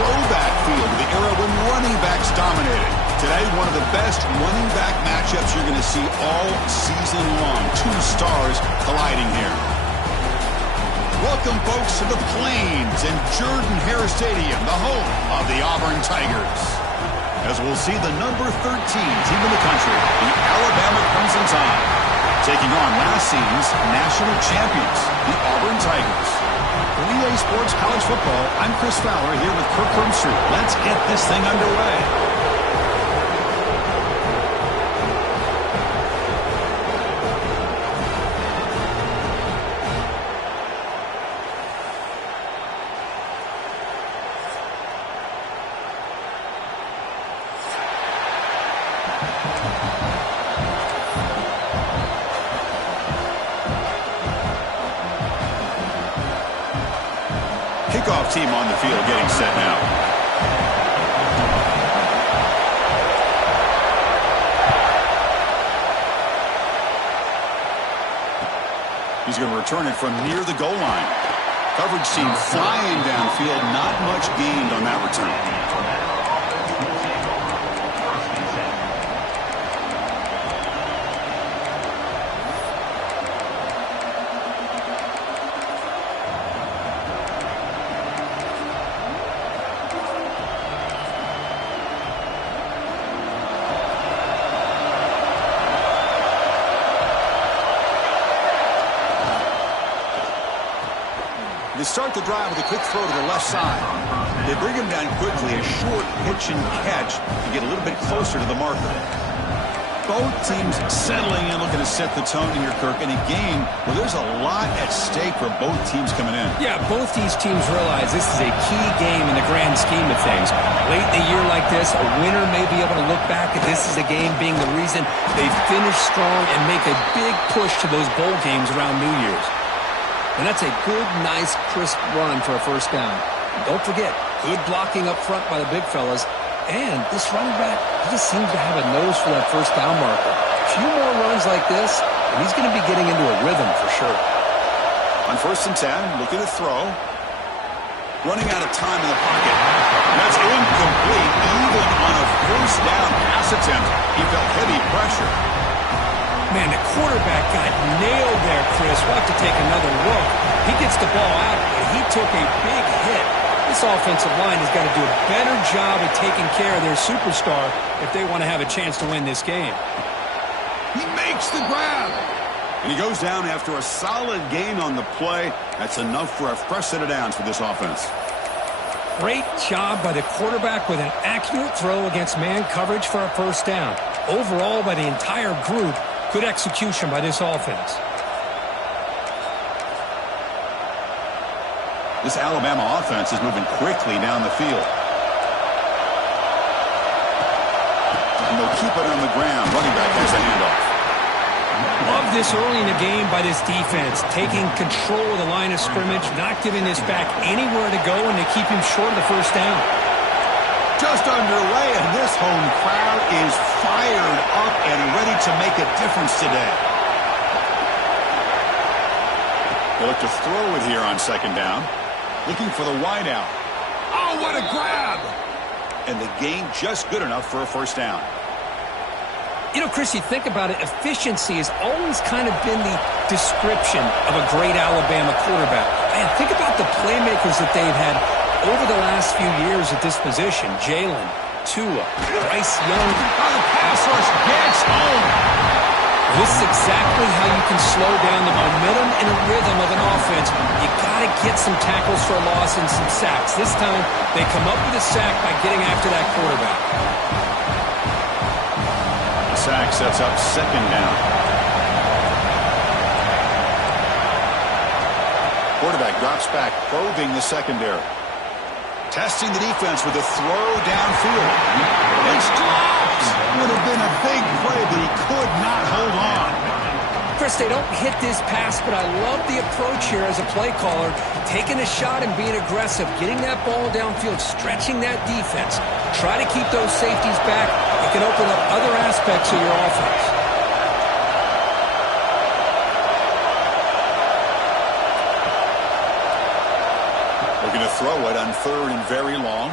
throwback feel to the era when running backs dominated. Today, one of the best running back matchups you're going to see all season long. Two stars colliding here. Welcome, folks, to the Plains and Jordan-Hare Stadium, the home of the Auburn Tigers. As we'll see the number 13 team in the country, the Alabama Crimson Tide, taking on last season's national champions, the Auburn Tigers. For EA Sports College Football, I'm Chris Fowler here with Kirk Herbstreit. Let's get this thing underway. Kickoff team on the field getting set now. He's going to return it from near the goal line. Coverage team flying downfield. Not much gained on that return. They start the drive with a quick throw to the left side. They bring him down quickly, a short pitch and catch to get a little bit closer to the marker. Both teams settling in, looking to set the tone here, Kirk, in a game where there's a lot at stake for both teams coming in. Yeah, both these teams realize this is a key game in the grand scheme of things. Late in the year like this, a winner may be able to look back at this as a game being the reason they finish strong and make a big push to those bowl games around New Year's. And that's a good, nice, crisp run for a first down. Don't forget, good blocking up front by the big fellas. And this running back, he just seems to have a nose for that first down marker. A few more runs like this, and he's going to be getting into a rhythm for sure. On 1st and 10, looking to throw. Running out of time in the pocket. That's incomplete. Even on a first down pass attempt, he felt heavy pressure. Man, the quarterback got nailed there, Chris. We'll have to take another look. He gets the ball out, but he took a big hit. This offensive line has got to do a better job of taking care of their superstar if they want to have a chance to win this game. He makes the grab. And he goes down after a solid gain on the play. That's enough for a fresh set of downs for this offense. Great job by the quarterback with an accurate throw against man coverage for a first down. Overall, by the entire group, good execution by this offense. This Alabama offense is moving quickly down the field. And they'll keep it on the ground. Running back has the handoff. Love this early in the game by this defense. Taking control of the line of scrimmage, not giving this back anywhere to go, and they keep him short of the first down. Just underway, and this home crowd is fired up and ready to make a difference today. They look to throw it here on 2nd down. Looking for the wideout. Oh, what a grab! And the gain just good enough for a first down. You know, Chris, you think about it, efficiency has always kind of been the description of a great Alabama quarterback. Man, think about the playmakers that they've had over the last few years at this position. Jalen, Tua, Bryce Young. Oh, the pass rush gets home. This is exactly how you can slow down the momentum and a rhythm of an offense. You got to get some tackles for a loss and some sacks. This time, they come up with a sack by getting after that quarterback. The sack sets up 2nd down. Quarterback drops back, probing the secondary. Testing the defense with a throw downfield. It's dropped. Would have been a big play, but he could not hold on. Chris, they don't hit this pass, but I love the approach here as a play caller. Taking a shot and being aggressive, getting that ball downfield, stretching that defense. Try to keep those safeties back. It can open up other aspects of your offense. throw it on 3rd and very long.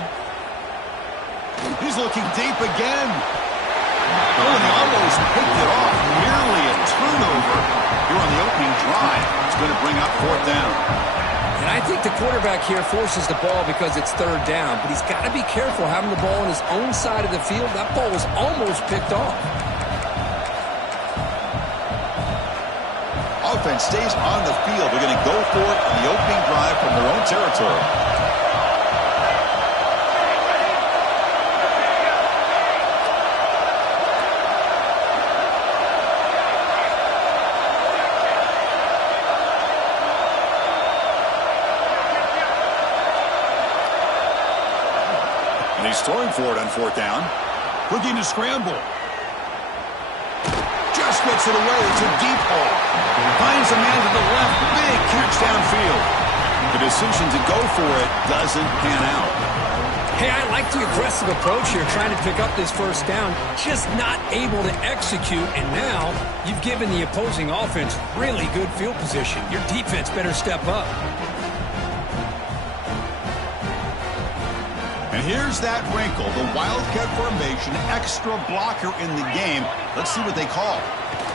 He's looking deep again. Oh, and he almost picked it off. Nearly a turnover here on the opening drive. It's going to bring up 4th down. And I think the quarterback here forces the ball because it's 3rd down. But he's got to be careful having the ball on his own side of the field. That ball was almost picked off. Offense stays on the field. They're going to go for it on the opening drive from their own territory. And he's throwing for it on 4th down. Looking to scramble. Just gets it away. It's a deep ball. Finds a man to the left. Big catch downfield. The decision to go for it doesn't pan out. Hey, I like the aggressive approach here, trying to pick up this 1st down. Just not able to execute, and now you've given the opposing offense really good field position. Your defense better step up. And here's that wrinkle, the Wildcat formation, extra blocker in the game. Let's see what they call.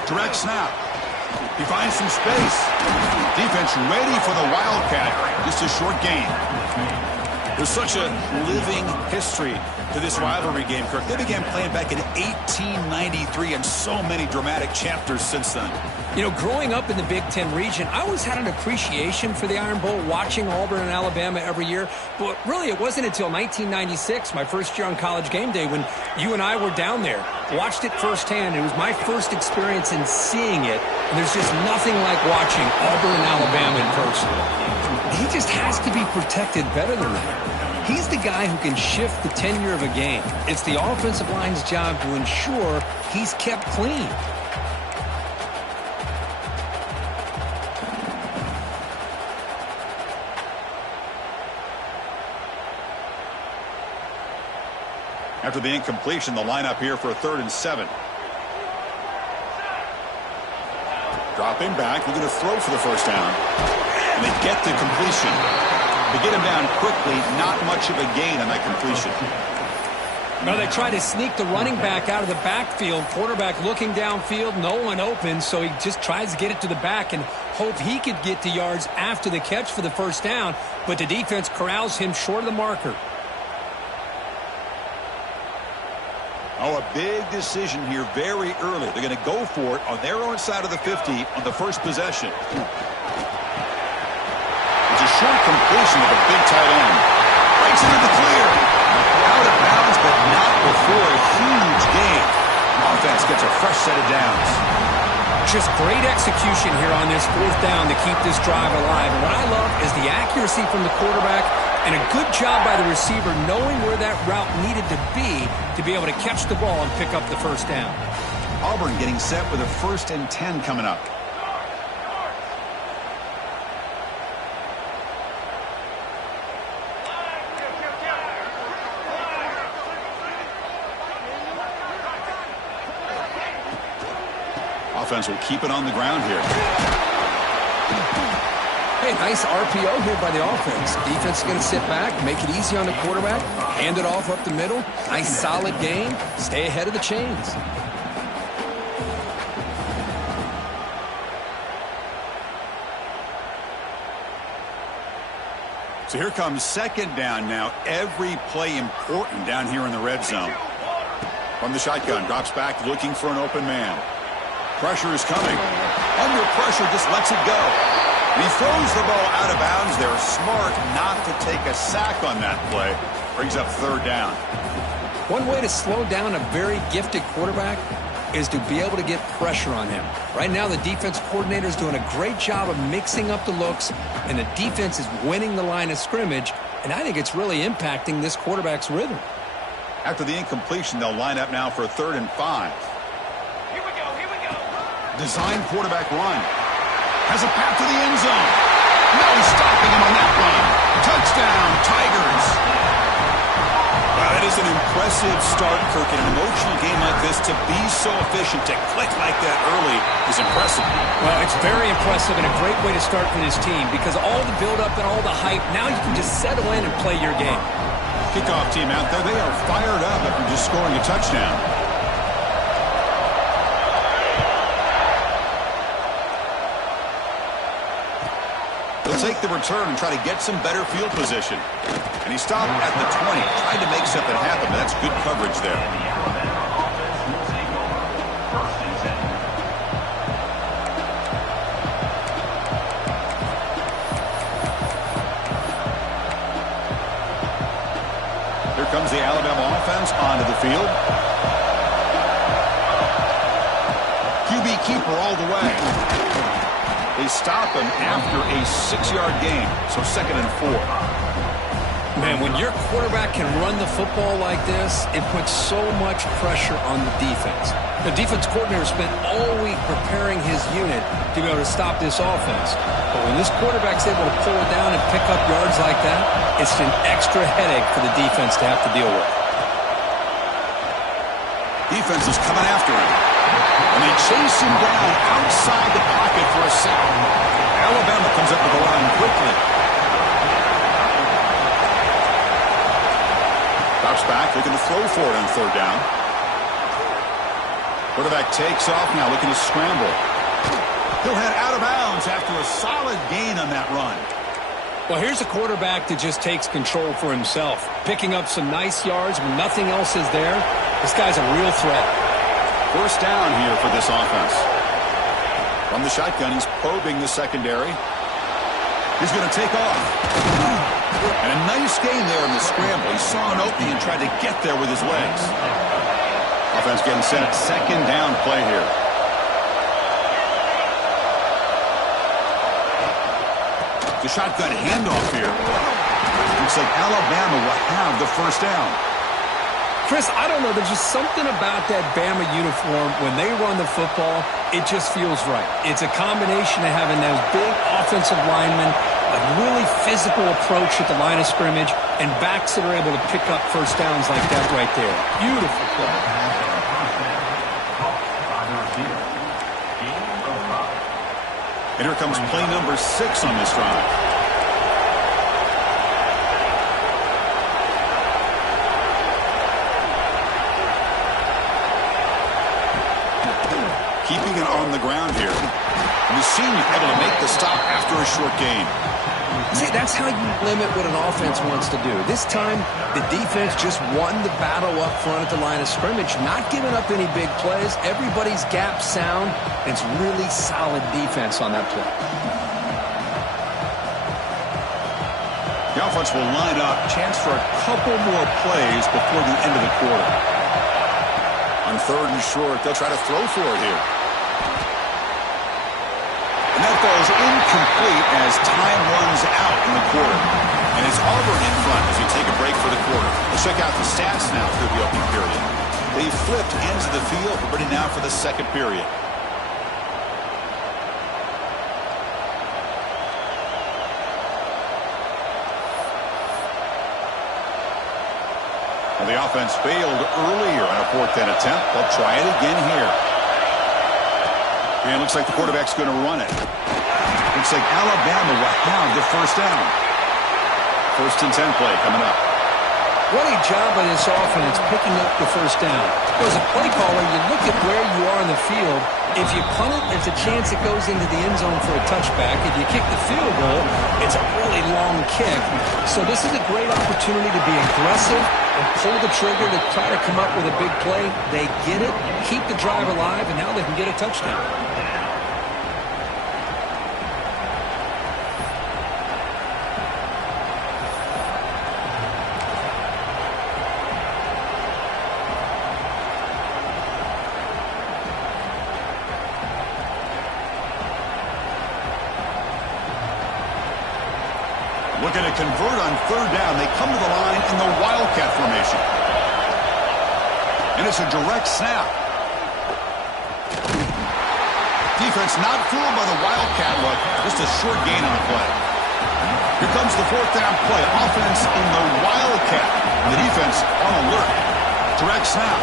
Direct snap. He finds some space. Defense ready for the Wildcat. Just a short gain. There's such a living history to this rivalry game, Kirk. They began playing back in 1893 and so many dramatic chapters since then. You know, growing up in the Big Ten region, I always had an appreciation for the Iron Bowl, watching Auburn and Alabama every year. But really, it wasn't until 1996, my first year on College Game Day, when you and I were down there. Watched it firsthand. It was my first experience in seeing it. And there's just nothing like watching Auburn and Alabama in person. He just has to be protected better than that. He's the guy who can shift the tenure of a game. It's the offensive line's job to ensure he's kept clean. After the incompletion, the lineup here for a 3rd and 7. Dropping back, looking to throw for the 1st down. And they get the completion. They get him down quickly, not much of a gain on that completion. No, they try to sneak the running back out of the backfield. Quarterback looking downfield, no one open, so he just tries to get it to the back and hope he could get to yards after the catch for the 1st down, but the defense corrals him short of the marker. Oh, a big decision here very early. They're going to go for it on their own side of the 50 on the first possession. It's a short completion of a big tight end. Breaks into the clear. Out of bounds, but not before a huge gain. Offense gets a fresh set of downs. Just great execution here on this 4th down to keep this drive alive. And what I love is the accuracy from the quarterback and a good job by the receiver knowing where that route needed to be able to catch the ball and pick up the 1st down. Auburn getting set with a 1st and 10 coming up. Offense will keep it on the ground here. Hey, nice RPO here by the offense. Defense is going to sit back, make it easy on the quarterback, hand it off up the middle. Nice solid gain. Stay ahead of the chains. So here comes 2nd down now. Every play important down here in the red zone. From the shotgun, drops back looking for an open man. Pressure is coming. Under pressure, just lets it go. And he throws the ball out of bounds. They're smart not to take a sack on that play. Brings up 3rd down. One way to slow down a very gifted quarterback is to be able to get pressure on him. Right now, the defense coordinator is doing a great job of mixing up the looks, and the defense is winning the line of scrimmage, and I think it's really impacting this quarterback's rhythm. After the incompletion, they'll line up now for a 3rd and 5. Here we go. Design quarterback run. Has a path to the end zone. No stopping him on that run. Touchdown, Tigers. That is an impressive start, Kirk. In an emotional game like this, to be so efficient, to click like that early is impressive. Well, it's very impressive and a great way to start for this team because all the build-up and all the hype, now you can just settle in and play your game. Kickoff team out there, they are fired up after just scoring a touchdown. They'll take the return and try to get some better field position. And he stopped at the 20, trying to make something happen, but that's good coverage there. Here comes the Alabama offense onto the field. QB keeper all the way. They stop him after a 6-yard gain, so 2nd and 4. Man, when your quarterback can run the football like this, it puts so much pressure on the defense. The defense coordinator spent all week preparing his unit to be able to stop this offense. But when this quarterback's able to pull it down and pick up yards like that, it's an extra headache for the defense to have to deal with. Defense is coming after him. And they chase him down outside the pocket for a sack. Alabama comes up with the line quickly. Drops back, looking to throw for it on 3rd down. Quarterback takes off now, looking to scramble. He'll head out of bounds after a solid gain on that run. Well, here's a quarterback that just takes control for himself, picking up some nice yards when nothing else is there. This guy's a real threat. 1st down here for this offense. From the shotgun, he's probing the secondary. He's going to take off. And a nice gain there in the scramble. He saw an opening and tried to get there with his legs. Offense getting set. 2nd down play here. The shotgun handoff here. Looks like Alabama will have the 1st down. Chris, I don't know. There's just something about that Bama uniform. When they run the football, it just feels right. It's a combination of having those big offensive linemen, a really physical approach at the line of scrimmage, and backs that are able to pick up 1st downs like that right there. Beautiful play. And here comes play number 6 on this drive. Keeping it on the ground here. And the senior able to make the stop after a short gain. See, that's how you limit what an offense wants to do. This time, the defense just won the battle up front at the line of scrimmage, not giving up any big plays. Everybody's gap sound, and it's really solid defense on that play. The offense will line up. Chance for a couple more plays before the end of the quarter. On 3rd and short, they'll try to throw for it here. And that ball's incomplete as time runs out in the quarter. And it's Auburn in front as we take a break for the quarter. Let's check out the stats now through the opening period. They flipped ends of the field. We're ready now for the 2nd period. Well, the offense failed earlier on a 4th down attempt. They'll try it again here. And it looks like the quarterback's going to run it. Looks like Alabama will have the 1st down. 1st and 10 play coming up. What a job by this offense picking up the 1st down. As a play caller, you look at where you are in the field. If you punt it, there's a chance it goes into the end zone for a touchback. If you kick the field goal, it's a really long kick. So this is a great opportunity to be aggressive and pull the trigger to try to come up with a big play. They get it, keep the drive alive, and now they can get a touchdown. Looking to convert on 3rd down. They come to the line in the Wildcat formation. And it's a direct snap. Defense not fooled by the Wildcat look. Just a short gain on the play. Here comes the fourth down play. Offense in the Wildcat. And the defense on alert. Direct snap.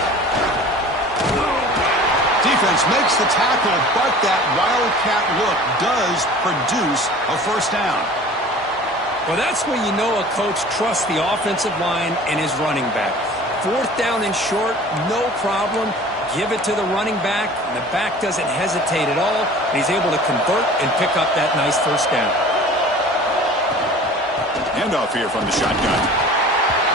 Defense makes the tackle, but that Wildcat look does produce a first down. Well, that's when you know a coach trusts the offensive line and his running back. Fourth down and short, no problem. Give it to the running back, and the back doesn't hesitate at all. And he's able to convert and pick up that nice first down. Handoff here from the shotgun.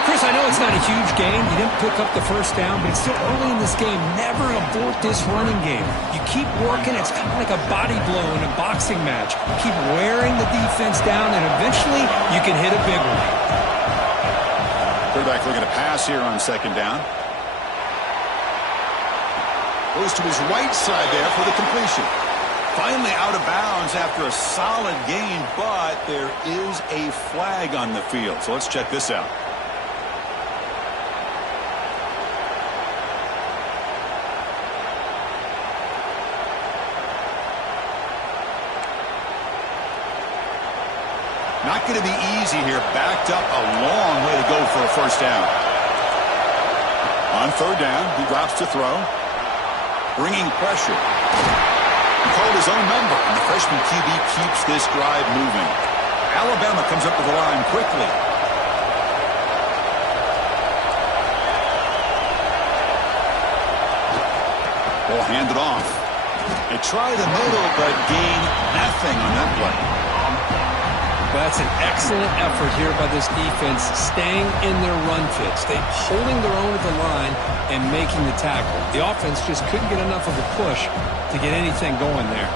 Chris, I know it's not a huge gain. You didn't pick up the first down, but it's still early in this game. Never abort this running game. You keep working. It's kind of like a body blow in a boxing match. Keep wearing the defense down, and eventually you can hit a big one. Quarterback looking to pass here on second down. Goes to his right side there for the completion. Finally out of bounds after a solid gain, but there is a flag on the field. So let's check this out. Not going to be easy here. Backed up a long way to go for a first down. On third down, he drops to throw. Bringing pressure. He called his own number, and the freshman QB keeps this drive moving. Alabama comes up to the line quickly. Ball handed off. They try the middle, but gain nothing on that play. Well, that's an excellent effort here by this defense, staying in their run fits. They're holding their own at the line and making the tackle. The offense just couldn't get enough of a push to get anything going there.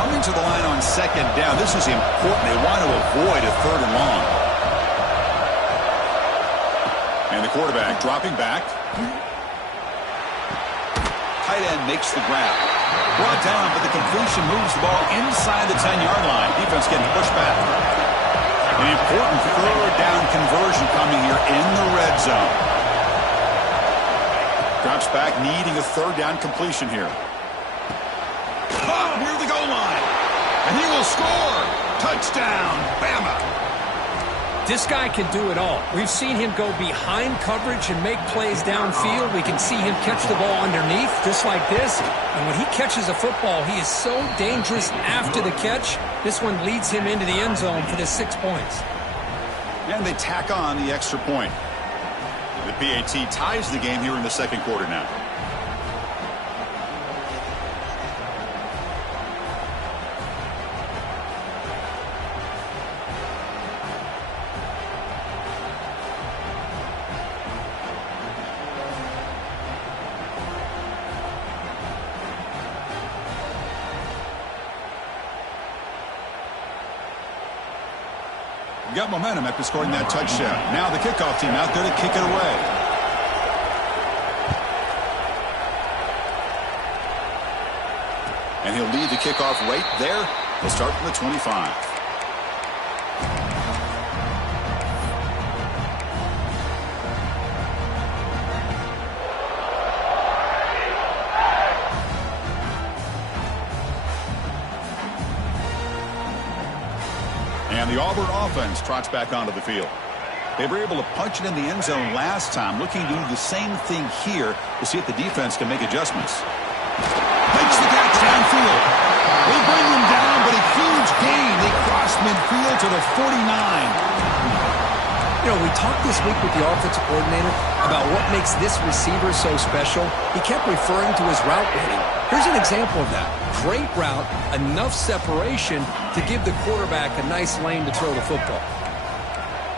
Coming to the line on second down, this is important. They want to avoid a third and long. And the quarterback dropping back. Tight end makes the grab. Brought down, but the completion moves the ball inside the 10-yard line. Defense getting pushed back. An important third down conversion coming here in the red zone. Drops back, needing a third down completion here. Near the goal line. And he will score. Touchdown, Bama. This guy can do it all. We've seen him go behind coverage and make plays downfield. We can see him catch the ball underneath, just like this. And when he catches a football, he is so dangerous after the catch. This one leads him into the end zone for the 6 points. And they tack on the extra point. The PAT ties the game here in the second quarter now. Got momentum after scoring that touchdown. Now the kickoff team out there to kick it away. And he'll lead the kickoff right there. He'll start from the 25. And the Auburn offense trots back onto the field. They were able to punch it in the end zone last time, looking to do the same thing here to see if the defense can make adjustments. Makes the catch downfield. They bring him down, but a huge gain. They cross midfield to the 49. You know, we talked this week with the offensive coordinator about what makes this receiver so special. He kept referring to his route running. Here's an example of that. Great route, enough separation to give the quarterback a nice lane to throw the football.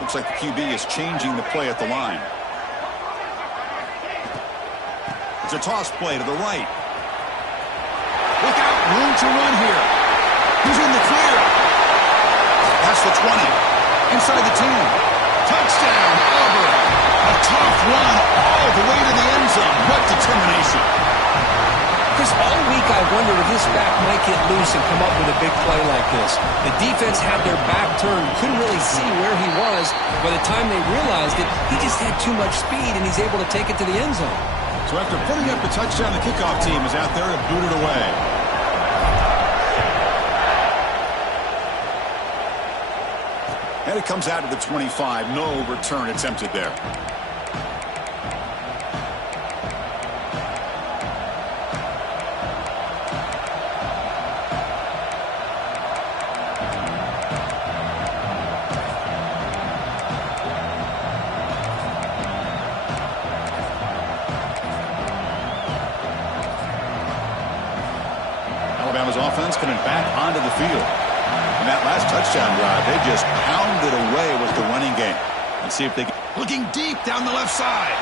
Looks like the QB is changing the play at the line. It's a toss play to the right. Look out, room to run here. He's in the clear. Past the 20. Inside the 10. Touchdown, Auburn. A tough run all the way to the end zone. What determination. Chris, all week I wondered if this back might get loose and come up with a big play like this. The defense had their back turned, couldn't really see where he was. By the time they realized it, he just had too much speed, and he's able to take it to the end zone. So after putting up the touchdown, the kickoff team is out there to boot it away. And it comes out to the 25. No return attempted there. Alabama's offense coming back onto the field. In that last touchdown drive, they just pounded away with the running game. Let's see if they can. Looking deep down the left side.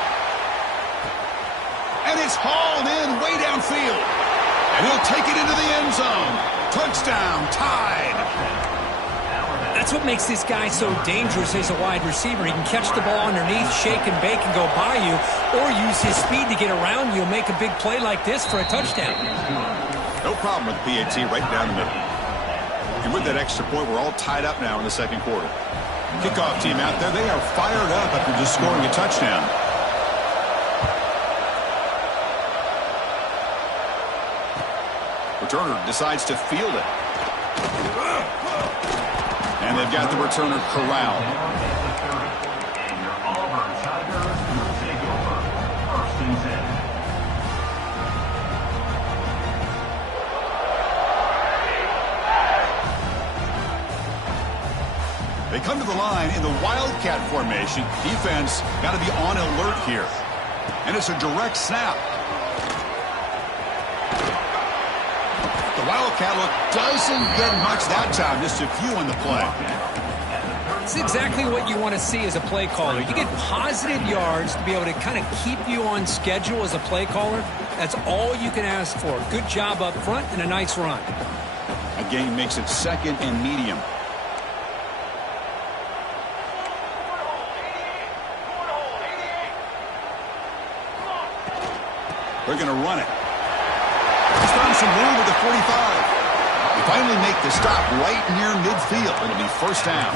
And it's hauled in way downfield. And he'll take it into the end zone. Touchdown, tied. That's what makes this guy so dangerous as a wide receiver. He can catch the ball underneath, shake and bake, and go by you, or use his speed to get around you and make a big play like this for a touchdown. No problem with PAT right down the middle. And with that extra point, we're all tied up now in the second quarter. Kickoff team out there, they are fired up after just scoring a touchdown. Returner decides to field it. And they've got the returner corralled. Your Auburn Tigers will take over 1st and 10. They come to the line in the Wildcat formation. Defense got to be on alert here. And it's a direct snap. The Wildcat look doesn't get much that time. Just a few on the play. It's exactly what you want to see as a play caller. You get positive yards to be able to kind of keep you on schedule as a play caller. That's all you can ask for. Good job up front and a nice run. A gain makes it 2nd and medium. They're going to run it. He's found some room with the 45. They finally make the stop right near midfield. It'll be 1st down.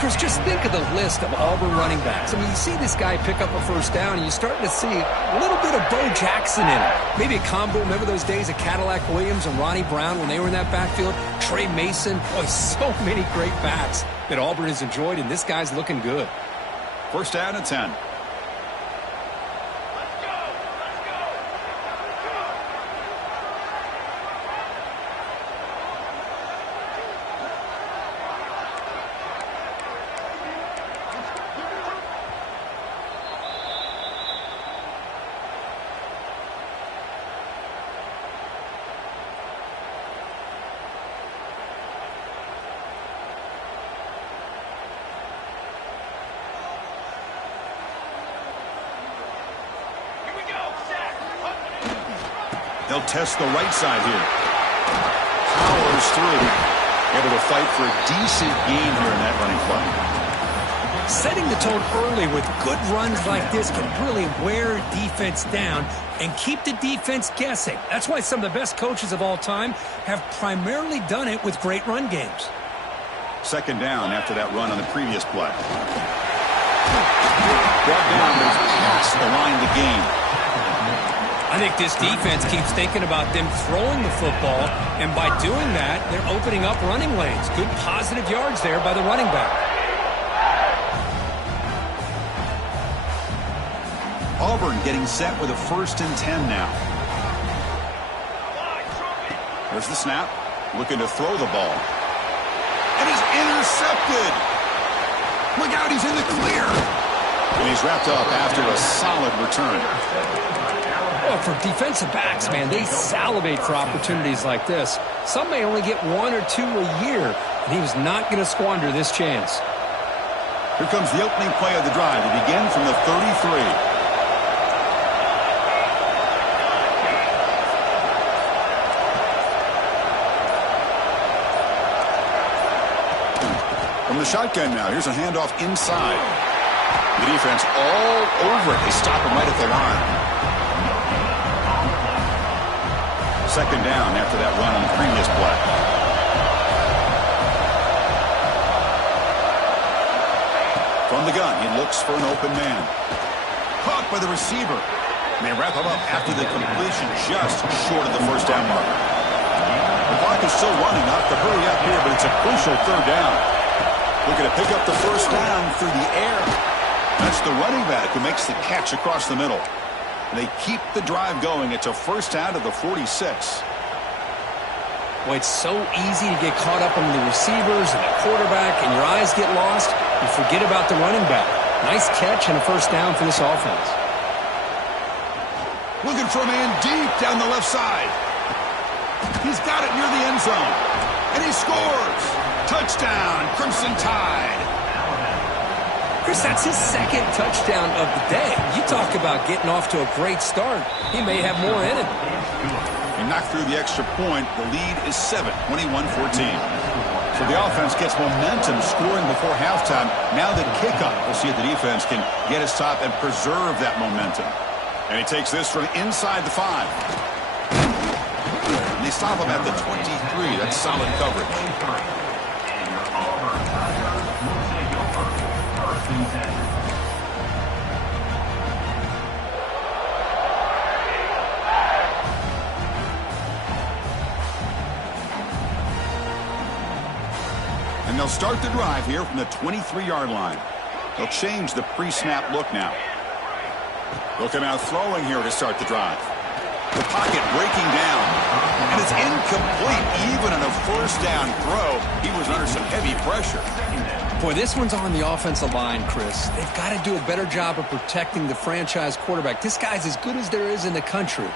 Chris, just think of the list of Auburn running backs. I mean, you see this guy pick up a 1st down, and you're starting to see a little bit of Bo Jackson in it. Maybe a combo. Remember those days of Cadillac Williams and Ronnie Brown when they were in that backfield? Trey Mason. Boy, so many great backs that Auburn has enjoyed, and this guy's looking good. 1st down and 10. They'll test the right side here. Powers through. Able to fight for a decent gain here in that running play. Setting the tone early with good runs like this can really wear defense down and keep the defense guessing. That's why some of the best coaches of all time have primarily done it with great run games. 2nd down after that run on the previous play. Brought down, but he's past the line to gain. I think this defense keeps thinking about them throwing the football, and by doing that, they're opening up running lanes. Good positive yards there by the running back. Auburn getting set with a 1st and 10 now. There's the snap. Looking to throw the ball. And he's intercepted. Look out, he's in the clear. And he's wrapped up after a solid return. Well, for defensive backs, man, they salivate for opportunities like this. Some may only get 1 or 2 a year, and he was not going to squander this chance. Here comes the opening play of the drive. They begin from the 33. From the shotgun now, here's a handoff inside. The defense all over it. They stop him right at the line. 2nd down after that run on the previous play. From the gun, he looks for an open man. Caught by the receiver. And they wrap him up after the completion just short of the 1st down marker. The clock is still running. Not to hurry up here, but it's a crucial 3rd down. Looking to pick up the first down through the air. That's the running back who makes the catch across the middle. They keep the drive going. It's a first down to the 46. Well, it's so easy to get caught up on the receivers and the quarterback, and your eyes get lost. You forget about the running back. Nice catch and a first down for this offense. Looking for a man deep down the left side. He's got it near the end zone. And he scores. Touchdown, Crimson Tide. Chris, that's his second touchdown of the day. You talk about getting off to a great start. He may have more in him. He knocked through the extra point. The lead is 7, 21-14. So the offense gets momentum scoring before halftime. Now the kickoff. We'll see if the defense can get a stop and preserve that momentum. And he takes this from inside the 5. And they stop him at the 23. That's solid coverage. And they'll start the drive here from the 23-yard line. They'll change the pre-snap look now. They'll come out throwing here to start the drive. The pocket breaking down. And it's incomplete. Even on a first down throw, he was under some heavy pressure. Boy, this one's on the offensive line, Chris. They've got to do a better job of protecting the franchise quarterback. This guy's as good as there is in the country,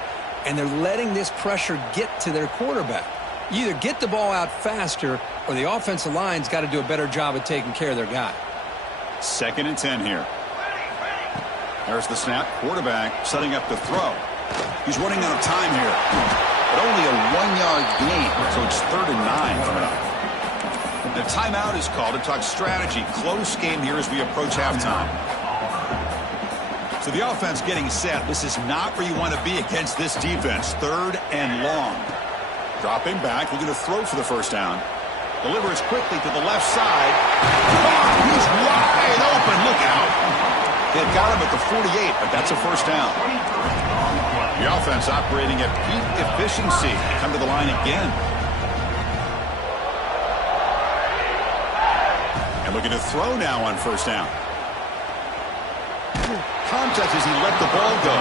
and they're letting this pressure get to their quarterback. You either get the ball out faster, or the offensive line's got to do a better job of taking care of their guy. 2nd and 10 here. There's the snap. Quarterback setting up the throw. He's running out of time here. But only a 1-yard gain, so it's 3rd and 9 coming up. The timeout is called to talk strategy. Close game here as we approach halftime. So the offense getting set. This is not where you want to be against this defense. 3rd and long. Dropping back, looking to throw for the first down. Delivers quickly to the left side. He's wide open. Look out. They've got him at the 48, but that's a first down. The offense operating at peak efficiency. Come to the line again. And looking to throw now on first down. Contact as he let the ball go.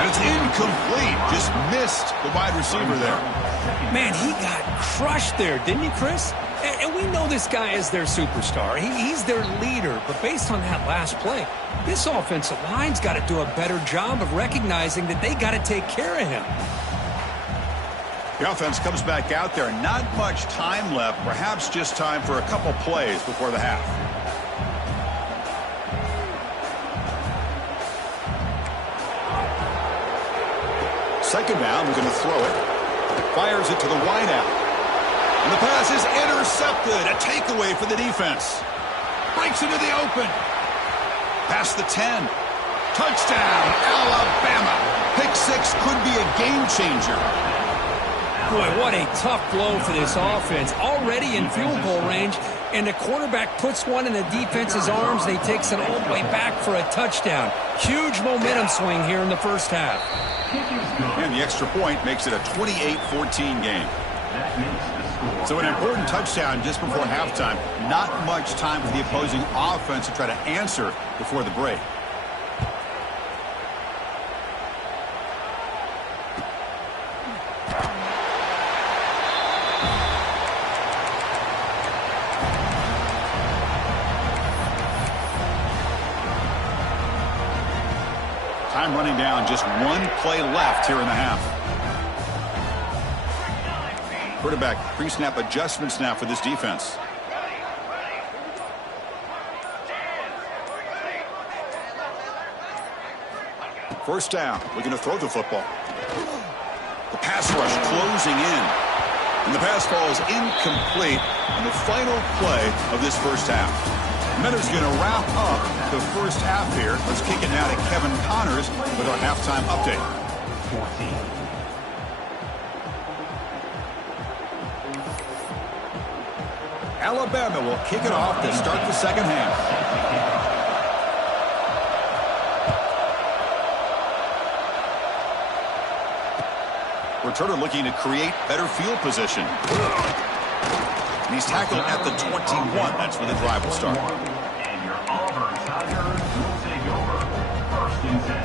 And it's incomplete. Just missed the wide receiver there. Man, he got crushed there, didn't he, Chris? And we know this guy is their superstar. He's their leader. But based on that last play, this offensive line's got to do a better job of recognizing that they got to take care of him. The offense comes back out there. Not much time left. Perhaps just time for a couple plays before the half. Second down, we're going to throw it. Fires it to the wideout. And the pass is intercepted. A takeaway for the defense. Breaks into the open. Past the 10. Touchdown, Alabama. Pick 6 could be a game changer. Boy, what a tough blow for this offense. Already in field goal range, and the quarterback puts one in the defense's arms, and he takes it all the way back for a touchdown. Huge momentum swing here in the first half. And the extra point makes it a 28-14 game. So an important touchdown just before halftime. Not much time for the opposing offense to try to answer before the break. Time running down, just one play left here in the half. Quarterback pre-snap adjustments now for this defense. First down, looking to throw the football. The pass rush closing in. And the pass ball is incomplete on the final play of this first half. Meadows going to wrap up the first half here. Let's kick it now to Kevin Connors with our halftime update. 14. Alabama will kick it off to start the second half. Returner looking to create better field position. And he's tackled at the 21. That's where the drive will start. And your Auburn Tigers will take over. First and 10.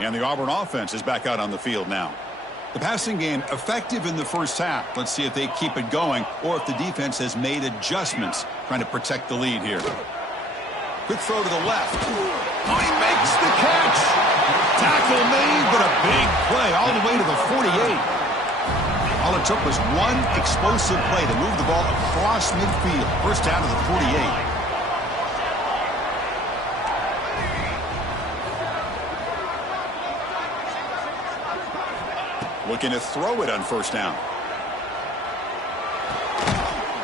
And the Auburn offense is back out on the field now. The passing game effective in the first half. Let's see if they keep it going or if the defense has made adjustments trying to protect the lead here. Quick throw to the left. Oh, he makes the catch. Tackle made, but a big play all the way to the 48. All it took was one explosive play to move the ball across midfield. First down to the 48. Looking to throw it on first down.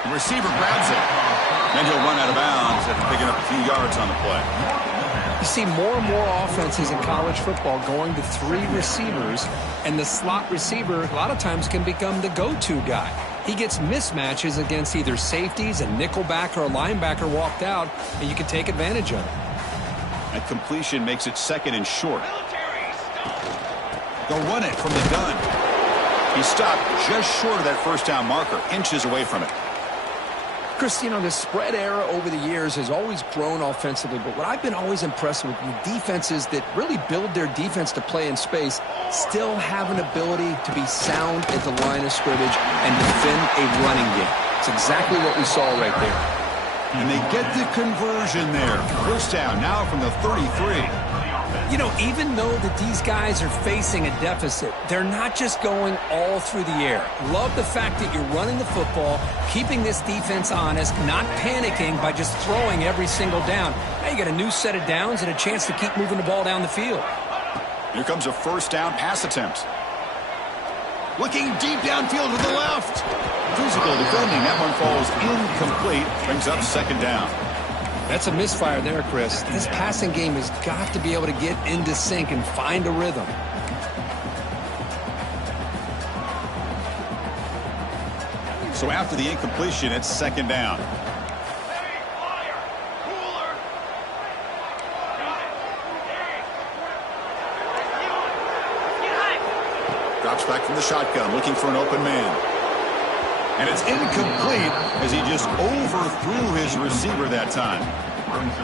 The receiver grabs it. And he'll run out of bounds after picking up a few yards on the play. You see more and more offenses in college football going to 3 receivers, and the slot receiver a lot of times can become the go-to guy. He gets mismatches against either safeties, a nickelback, or a linebacker walked out, and you can take advantage of it. That completion makes it second and short. They'll run it from the gun. He stopped just short of that first down marker, inches away from it. Chris, you know, the spread era over the years has always grown offensively, but what I've been always impressed with defenses that really build their defense to play in space still have an ability to be sound at the line of scrimmage and defend a running game. It's exactly what we saw right there. And they get the conversion there. First down now from the 33. You know, even though that these guys are facing a deficit, they're not just going all through the air. Love the fact that you're running the football, keeping this defense honest, not panicking by just throwing every single down. Now you got a new set of downs and a chance to keep moving the ball down the field. Here comes a first down pass attempt. Looking deep downfield to the left. Physical defending. That one falls incomplete. Brings up second down. That's a misfire there, Chris. This passing game has got to be able to get into sync and find a rhythm. So after the incompletion, it's second down. Drops back from the shotgun, looking for an open man. And it's incomplete as he just overthrew his receiver that time.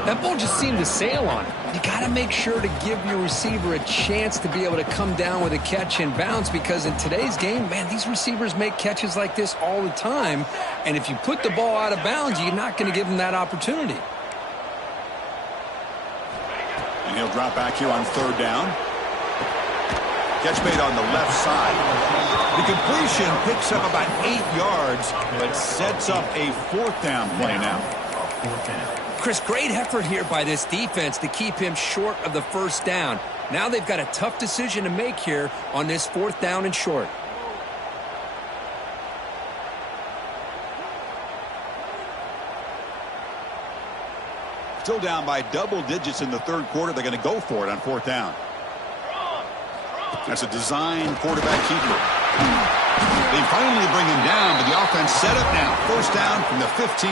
That ball just seemed to sail on it. You got to make sure to give your receiver a chance to be able to come down with a catch and bounce, because in today's game, man, these receivers make catches like this all the time. And if you put the ball out of bounds, you're not going to give them that opportunity. And he'll drop back here on third down. Catch made on the left side. The completion picks up about 8 yards, but sets up a fourth down play now. Chris, great effort here by this defense to keep him short of the first down. Now they've got a tough decision to make here on this fourth down and short. Still down by double digits in the third quarter. They're going to go for it on fourth down. That's a design quarterback keeper. They finally bring him down, but the offense set up now. First down from the 15.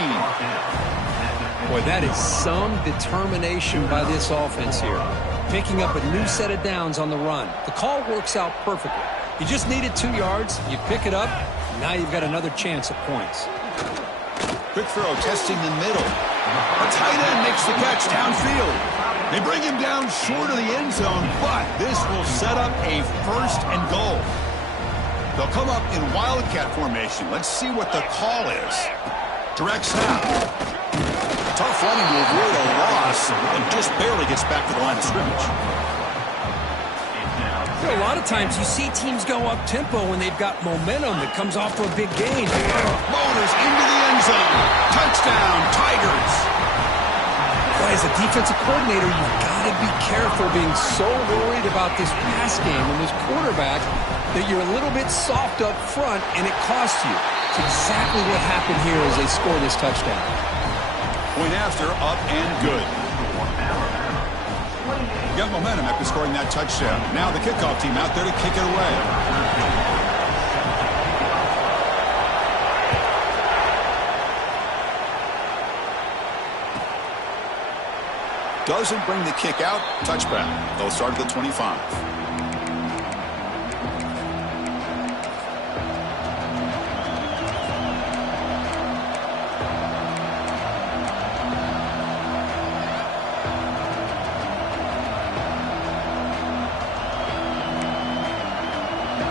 Boy, that is some determination by this offense here. Picking up a new set of downs on the run. The call works out perfectly. You just needed 2 yards. You pick it up. Now you've got another chance at points. Quick throw, testing the middle. A tight end makes the catch downfield. They bring him down short of the end zone, but this will set up a first and goal. They'll come up in wildcat formation. Let's see what the call is. Direct snap. Tough running to avoid a loss and just barely gets back to the line of scrimmage. You know, a lot of times you see teams go up tempo when they've got momentum that comes off for a big gain. Motors into the end zone. Touchdown, Tigers. But as a defensive coordinator, you've got to be careful being so worried about this pass game and this quarterback that you're a little bit soft up front and it costs you. It's exactly what happened here as they score this touchdown. Point after, up and good. Got momentum after scoring that touchdown. Now the kickoff team out there to kick it away. Doesn't bring the kick out. Touchback. They'll start at the 25.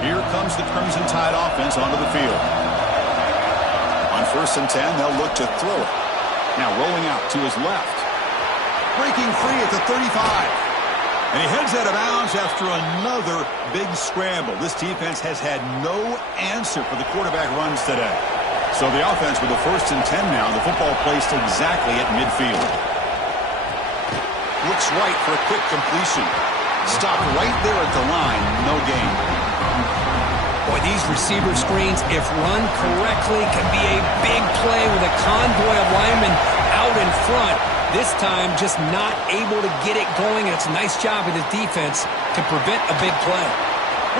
Here comes the Crimson Tide offense onto the field. On 1st and 10, they'll look to throw it. Now rolling out to his left. Breaking free at the 35. And he heads out of bounds after another big scramble. This defense has had no answer for the quarterback runs today. So the offense with the 1st and 10 now. The football placed exactly at midfield. Looks right for a quick completion. Stopped right there at the line. No gain. Boy, these receiver screens, if run correctly, can be a big play with a convoy of linemen out in front. This time, just not able to get it going, and it's a nice job of the defense to prevent a big play.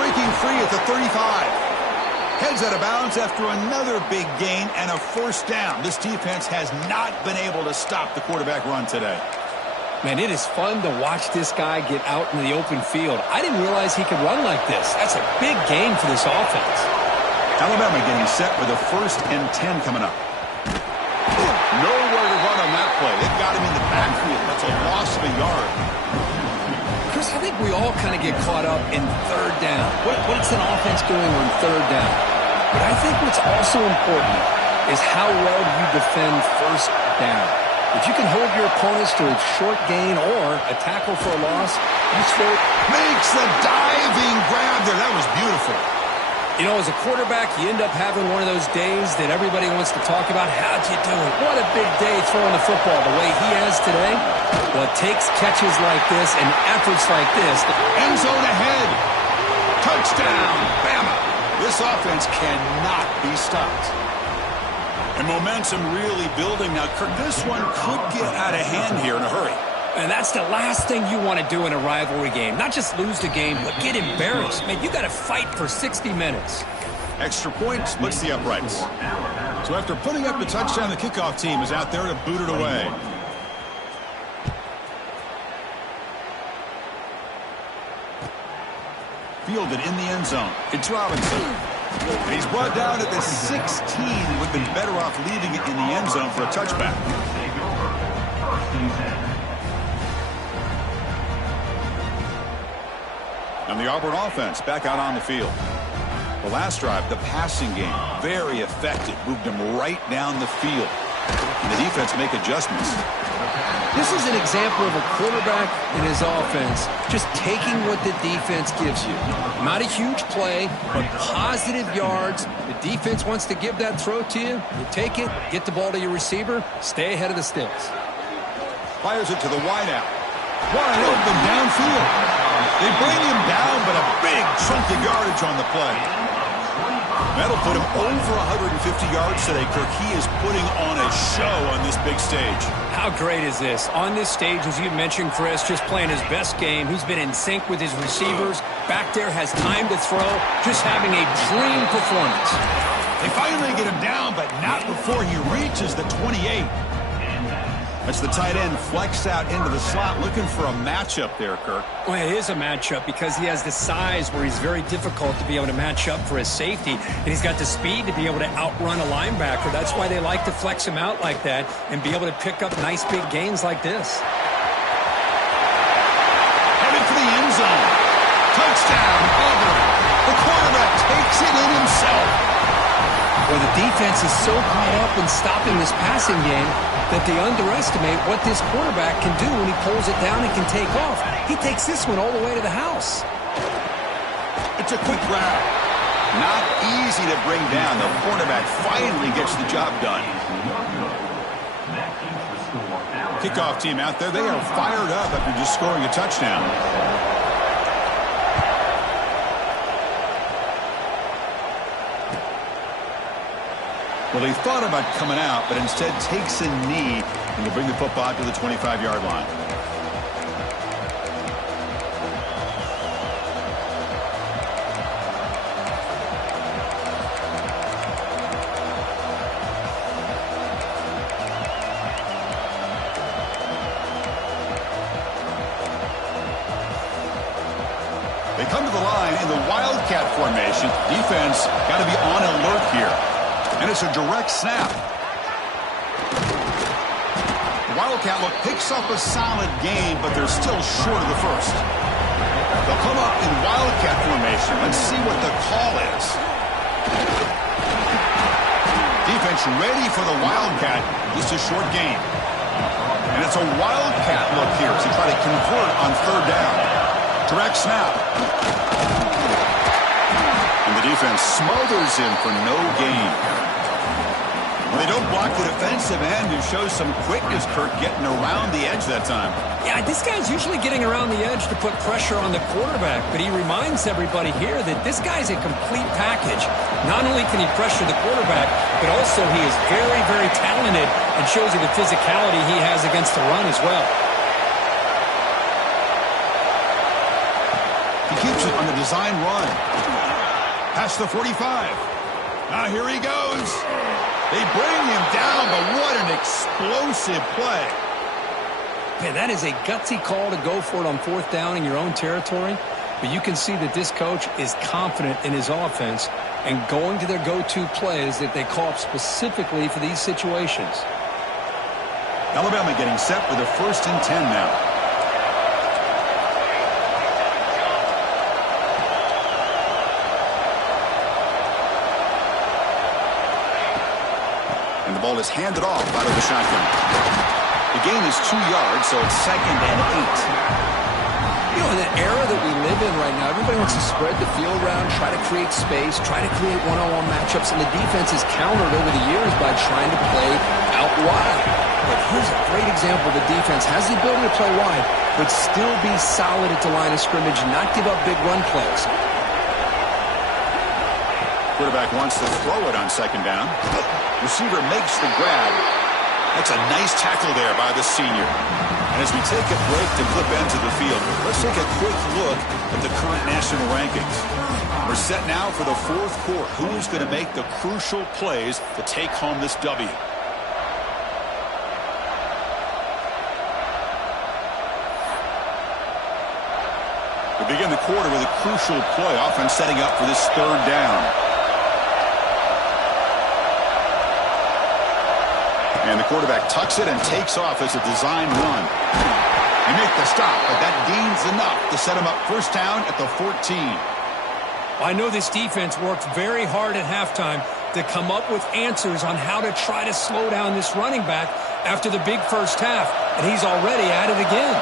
Breaking free at the 35. Heads out of bounds after another big gain and a 1st down. This defense has not been able to stop the quarterback run today. Man, it is fun to watch this guy get out in the open field. I didn't realize he could run like this. That's a big gain for this offense. Alabama getting set with a 1st and 10 coming up. Nowhere to run on that play. It got him in the backfield. That's a loss of a yard. Chris, I think we all kind of get caught up in 3rd down. What's an offense doing on 3rd down? But I think what's also important is how well you defend 1st down. If you can hold your opponents to a short gain or a tackle for a loss, you score. Makes the diving grab there. That was beautiful. You know, as a quarterback, you end up having one of those days that everybody wants to talk about. How'd you do it? What a big day throwing the football the way he has today. Well, it takes catches like this and efforts like this. End zone ahead. Touchdown, Bama. This offense cannot be stopped. And momentum really building. Now, Kirk, this one could get out of hand here in a hurry. And that's the last thing you want to do in a rivalry game. Not just lose the game, but get embarrassed. Man, you got to fight for 60 minutes. Extra point splits the uprights. So after putting up the touchdown, the kickoff team is out there to boot it away. Fielded in the end zone. It's Robinson. And he's brought down at the 16. Would have been better off leaving it in the end zone for a touchback. And the Auburn offense back out on the field. The last drive, the passing game, very effective. Moved them right down the field. And the defense make adjustments. This is an example of a quarterback in his offense just taking what the defense gives you. Not a huge play, but positive yards. The defense wants to give that throw to you. You take it, get the ball to your receiver, stay ahead of the sticks. Fires it to the wideout. Wide open downfield. They bring him down, but a big chunk of yardage on the play. That'll put him over 150 yards today, Kirk. He is putting on a show on this big stage. How great is this? On this stage, as you mentioned, Chris, just playing his best game. He's been in sync with his receivers. Back there, has time to throw. Just having a dream performance. They finally get him down, but not before he reaches the 28. That's the tight end flexed out into the slot, looking for a matchup there, Kirk. Well, it is a matchup because he has the size where he's very difficult to be able to match up for his safety, and he's got the speed to be able to outrun a linebacker. That's why they like to flex him out like that and be able to pick up nice big gains like this. Headed for the end zone. Touchdown, Auburn. The quarterback takes it in himself. Well, the defense is so caught up in stopping this passing game that they underestimate what this quarterback can do when he pulls it down and can take off. He takes this one all the way to the house. It's a quick grab. Not easy to bring down. The quarterback finally gets the job done. Kickoff team out there. They are fired up after just scoring a touchdown. Well, he thought about coming out, but instead takes a knee and will bring the football to the 25-yard line. to the line in the Wildcat formation. Defense got to be on alert here. And it's a direct snap. The Wildcat look picks up a solid game, but they're still short of the first. They'll come up in Wildcat formation. Let's see what the call is. Defense ready for the Wildcat. Just a short game. And it's a Wildcat look here as they try to convert on third down. Direct snap. And the defense smothers him for no gain. Well, they don't block the defensive end, who shows some quickness, Kirk, getting around the edge that time. Yeah, this guy's usually getting around the edge to put pressure on the quarterback, but he reminds everybody here that this guy's a complete package. Not only can he pressure the quarterback, but also he is very, very talented and shows you the physicality he has against the run as well. He keeps it on the design run. Past the 45. Now here he goes. They bring him down, but what an explosive play. Man, that is a gutsy call to go for it on fourth down in your own territory. But you can see that this coach is confident in his offense and going to their go-to plays that they call up specifically for these situations. Alabama getting set for the 1st and 10 now. And the ball is handed off out of the shotgun. The gain is 2 yards, so it's 2nd and 8. You know, in the era that we live in right now, everybody wants to spread the field around, try to create space, try to create one-on-one matchups, and the defense has countered over the years by trying to play out wide. But here's a great example. The defense has the ability to play wide, but still be solid at the line of scrimmage, not give up big run plays. Quarterback wants to throw it on 2nd down. Receiver makes the grab. That's a nice tackle there by the senior. And as we take a break to flip into the field, let's take a quick look at the current national rankings. We're set now for the 4th quarter. Who's going to make the crucial plays to take home this W? We begin the quarter with a crucial play, offense setting up for this 3rd down. And the quarterback tucks it and takes off as a design run. They make the stop, but that gains enough to set him up 1st down at the 14. I know this defense worked very hard at halftime to come up with answers on how to try to slow down this running back after the big first half, and he's already at it again.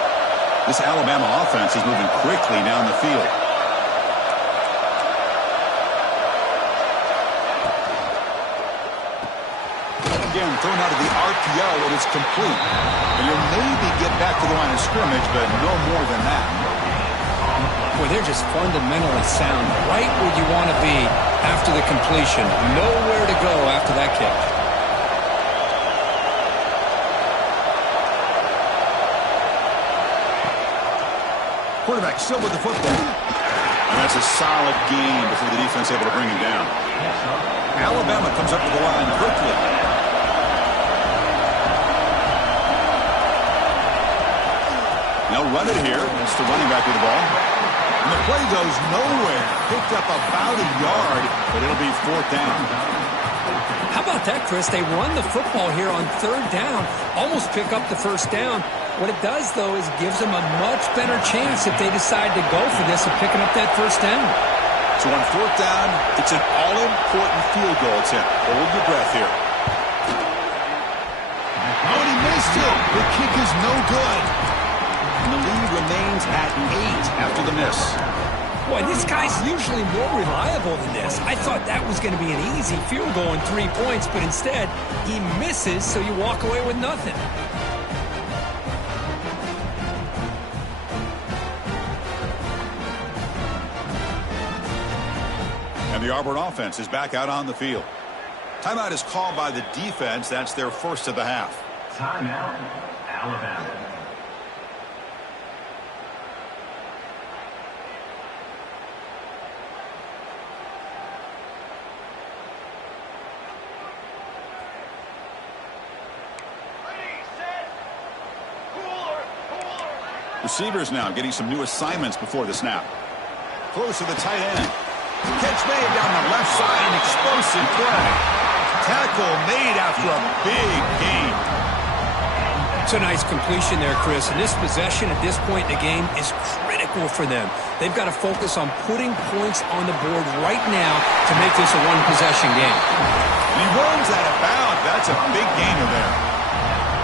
This Alabama offense is moving quickly down the field. Again, thrown out of the RPO, and it's complete. And you'll maybe get back to the line of scrimmage, but no more than that. Boy, they're just fundamentally sound, right where you want to be after the completion. Nowhere to go after that kick. Quarterback still with the football. And that's a solid gain before the defense able to bring him down. Alabama comes up with the line quickly. They'll run it here. It's the running back with the ball. And the play goes nowhere. Picked up about a yard, but it'll be 4th down. How about that, Chris? They run the football here on 3rd down, almost pick up the 1st down. What it does, though, is gives them a much better chance if they decide to go for this of picking up that 1st down. So on 4th down, it's an all-important field goal attempt. Hold your breath here. Oh, and he missed it. The kick is no good. And the lead remains at 8 after the miss. Boy, this guy's usually more reliable than this. I thought that was going to be an easy field goal and 3 points, but instead, he misses, so you walk away with nothing. And the Auburn offense is back out on the field. Timeout is called by the defense. That's their 1st of the half. Timeout, Alabama. Receivers now getting some new assignments before the snap. Throws to the tight end. Catch made down the left side, an explosive play. Tackle made after a big gain. It's a nice completion there, Chris. And this possession at this point in the game is critical for them. They've got to focus on putting points on the board right now to make this a one-possession game. And he runs out of bounds. That's a big gainer there.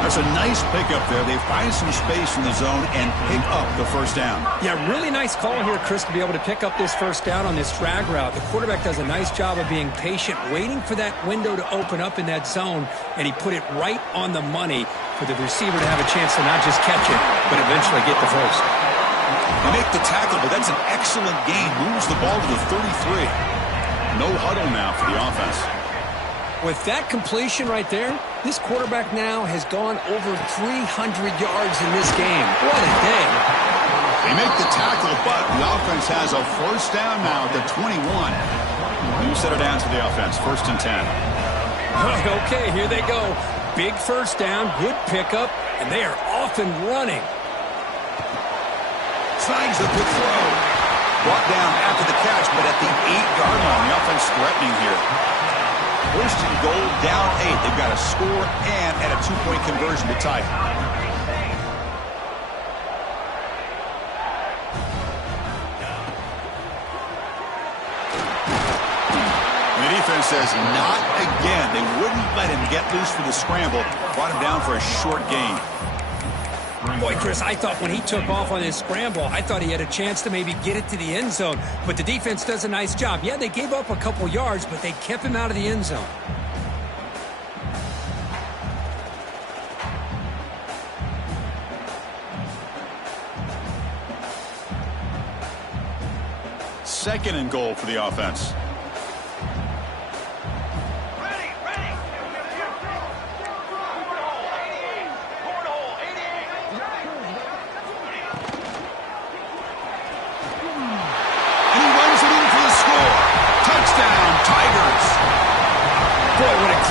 That's a nice pickup there. They find some space in the zone and pick up the first down. Yeah, really nice call here, Chris, to be able to pick up this first down on this drag route. The quarterback does a nice job of being patient, waiting for that window to open up in that zone, and he put it right on the money for the receiver to have a chance to not just catch it, but eventually get the first. They make the tackle, but that's an excellent gain. Moves the ball to the 33. No huddle now for the offense. With that completion right there, this quarterback now has gone over 300 yards in this game. What a day. They make the tackle, but the offense has a first down now at the 21. You set it down to the offense, 1st and 10. Okay, here they go. Big first down, good pickup, and they are off and running. Signs of the throw. Brought down after the catch, but at the 8-yard line, the offense threatening here. 1st and goal, down 8. They've got to score and at a 2-point conversion to tie. And the defense says, not again. They wouldn't let him get loose for the scramble. Brought him down for a short gain. Boy, Chris, I thought when he took off on his scramble, I thought he had a chance to maybe get it to the end zone. But the defense does a nice job. Yeah, they gave up a couple yards, but they kept him out of the end zone. Second and goal for the offense.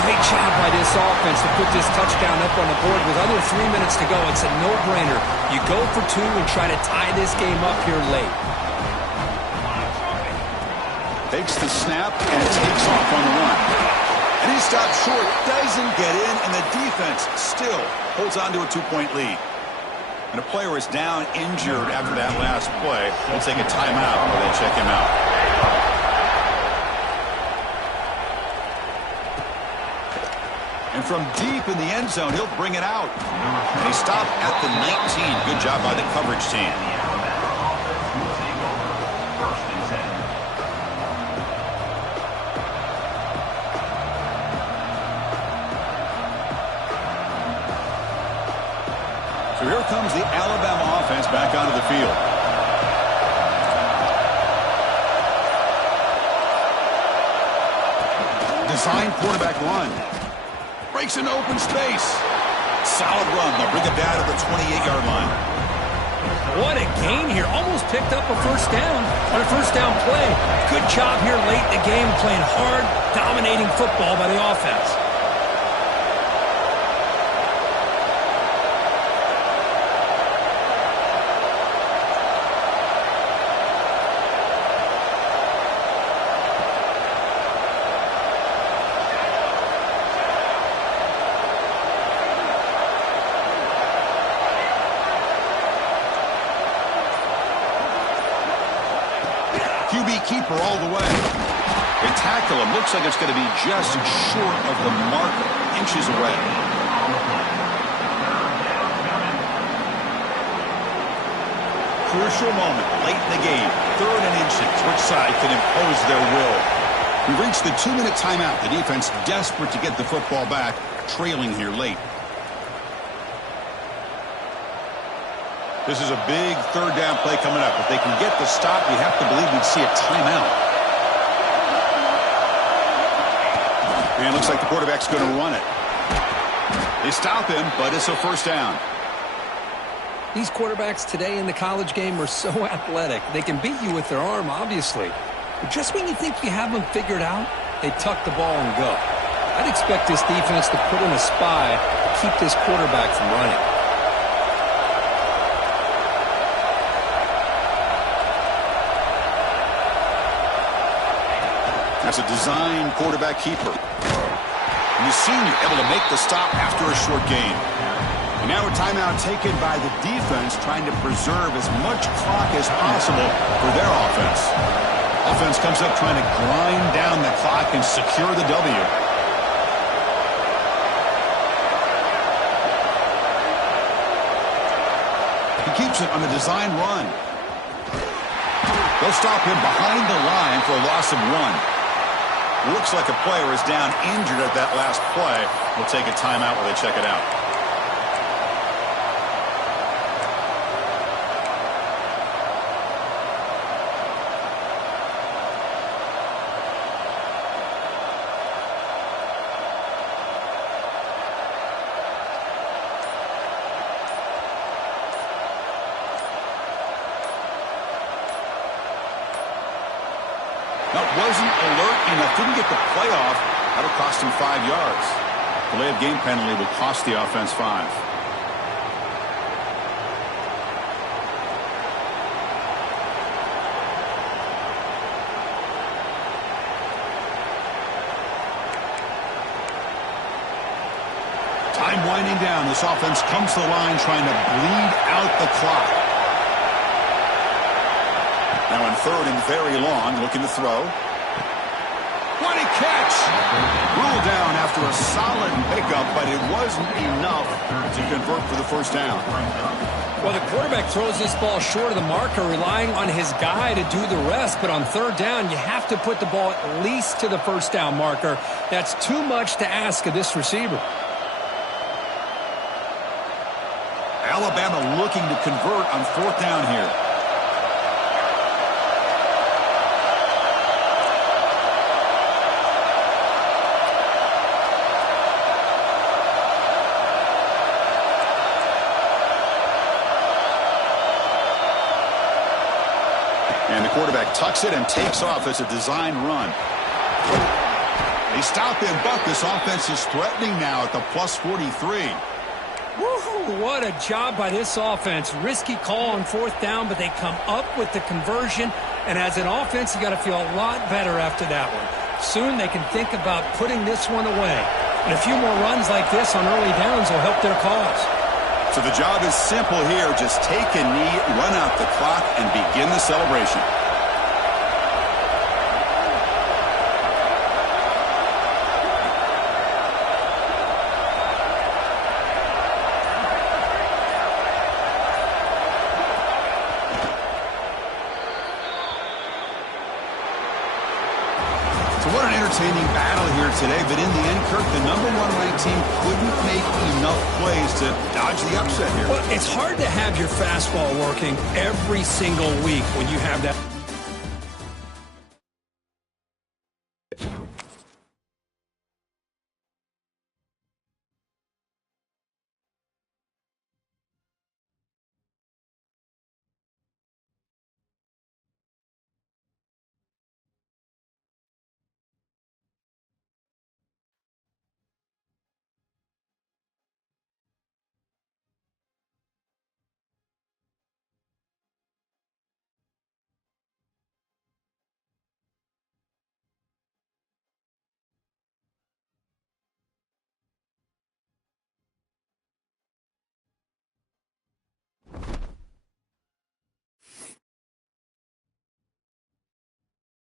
Great job by this offense to put this touchdown up on the board. With under 3 minutes to go, it's a no-brainer. You go for 2 and try to tie this game up here late. Takes the snap and takes off on the run. And he stops short, doesn't get in, and the defense still holds on to a 2-point lead. And a player is down injured after that last play. They'll take a timeout while they check him out. And from deep in the end zone, he'll bring it out. And he stopped at the 19. Good job by the coverage team. So here comes the Alabama offense back onto the field. Design quarterback run. Breaks an open space. Solid run. They'll bring it down to the 28-yard line. What a gain here. Almost picked up a first down on a first down play. Good job here late in the game, playing hard, dominating football by the offense. QB keeper all the way. They tackle him. Looks like it's going to be just short of the marker. Inches away. Crucial moment late in the game. 3rd and inches. Which side can impose their will? We reached the 2-minute timeout. The defense desperate to get the football back. Trailing here late. This is a big 3rd down play coming up. If they can get the stop, we have to believe we'd see a timeout. And it looks like the quarterback's going to run it. They stop him, but it's a first down. These quarterbacks today in the college game are so athletic. They can beat you with their arm, obviously. But just when you think you have them figured out, they tuck the ball and go. I'd expect this defense to put in a spy to keep this quarterback from running. That's a design quarterback keeper. And the senior able to make the stop after a short gain. And now a timeout taken by the defense, trying to preserve as much clock as possible for their offense. Offense comes up trying to grind down the clock and secure the W. He keeps it on the design run. They'll stop him behind the line for a loss of 1. Looks like a player is down injured at that last play. We'll take a timeout while they check it out. Wasn't alert enough, didn't get the play off. That'll cost him 5 yards. Delay of game penalty will cost the offense 5. Time winding down. This offense comes to the line trying to bleed out the clock. Now in third and very long, looking to throw. What a catch! Ruled down after a solid pickup, but it wasn't enough to convert for the first down. Well, the quarterback throws this ball short of the marker, relying on his guy to do the rest. But on third down, you have to put the ball at least to the first down marker. That's too much to ask of this receiver. Alabama looking to convert on fourth down here. And the quarterback tucks it and takes off as a design run. They stop him, but this offense is threatening now at the plus 43. Woo-hoo, what a job by this offense. Risky call on fourth down, but they come up with the conversion. And as an offense, you got to feel a lot better after that one. Soon they can think about putting this one away. And a few more runs like this on early downs will help their cause. So the job is simple here. Just take a knee, run out the clock, and begin the celebration. So what an entertaining battle here today. But in the end, Kirk, the number 1 ranked team couldn't make enough plays to dodge the upset here. Well, it's hard to have your fastball working every single week when you have that.